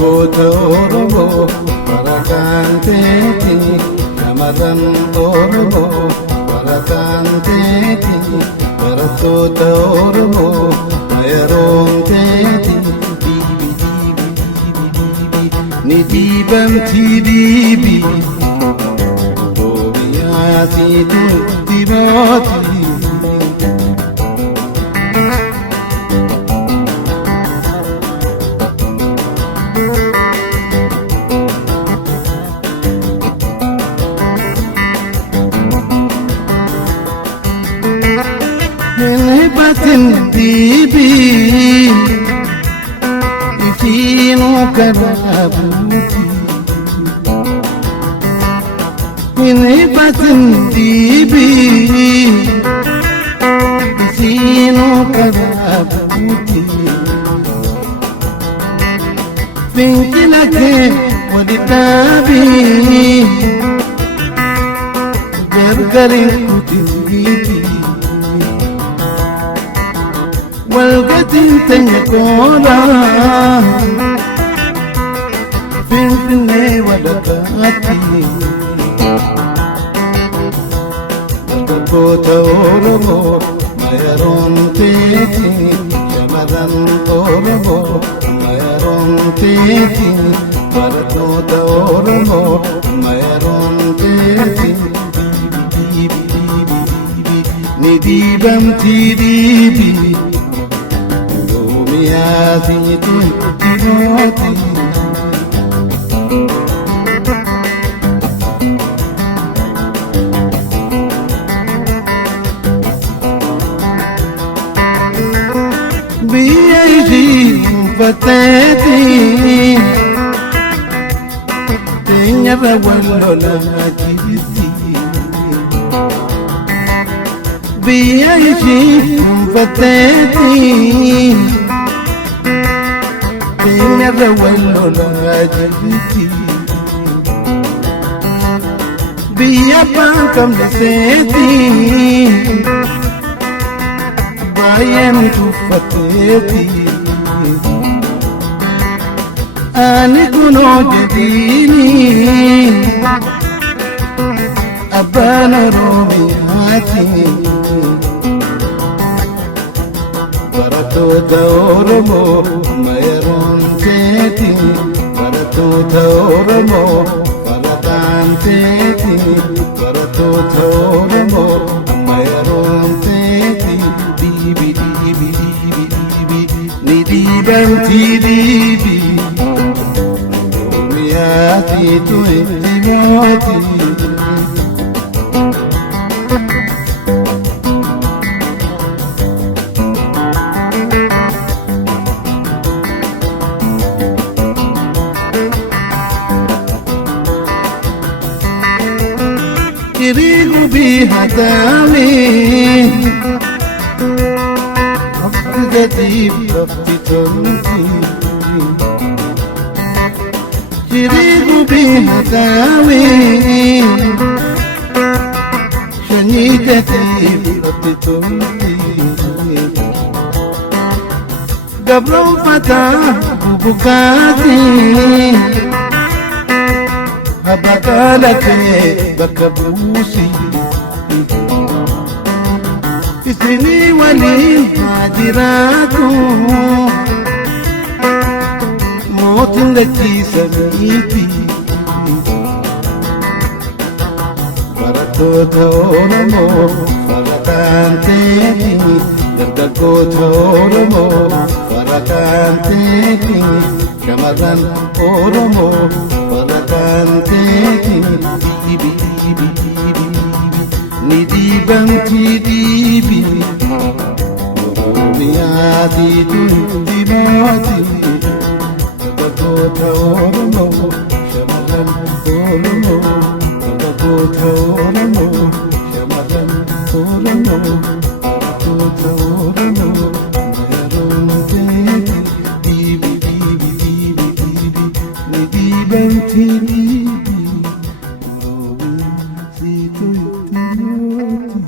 dargaggoota Oromoo barataan teeti shamarran Oromoo barataan teeti barattoota Oromoo yeroon teeti ni diibamti diibi boobiyaasiitu dibooti. Dibi ifinu karabuti inibatin dibi ifinu karabuti finkilake waditabi gargarin kutinditi والقتل تنقولا فيني ودكاتي dargaggoota Oromoo yeroon teeti shamarran Oromoo yeroon teeti barattoota Oromoo yeroon teeti ni diibamti diibi boobiyaasiitu dibooti. Biyya ishii uffatteeti teenyarra wal lolaa jirti. Biyya ishii uffatteeti teenyarra wal lolaa jirti. Biyya abbaan qabne seeti baay'een tuffatteeti. Ani kunoo jedhiini abbaan Oromiyaati. Barattoota Oromoo yeroon teeti barattoota Oromoo barataan teeti barattoota Oromoo yeroon teeti diibi diibi diibi diibi ni diibamti diibi boobiyaasiitu dibooti. Kirigu bihadami Abdi gadib abdi tonti Kirigu bihadami Shani gadib abdi tonti Gabron fatah bubukati Abakalake bakabusi isini wali hadiratu motin lakisa miti barattoota Oromoo barataan teeti dargaggoota Oromoo barataan teeti shamarran Oromoo barataan teeti diibi diibi diibi ni diibamti diibi boobiyaasiitu dibooti. Dargaggoota Oromoo shamarran Oromoo dargaggoota Oromoo shamarran Oromoo barattoota Oromoo yeroon teeti diibi diibi diibi diibi ni diibamti diibi boobiyaasiitu dibooti.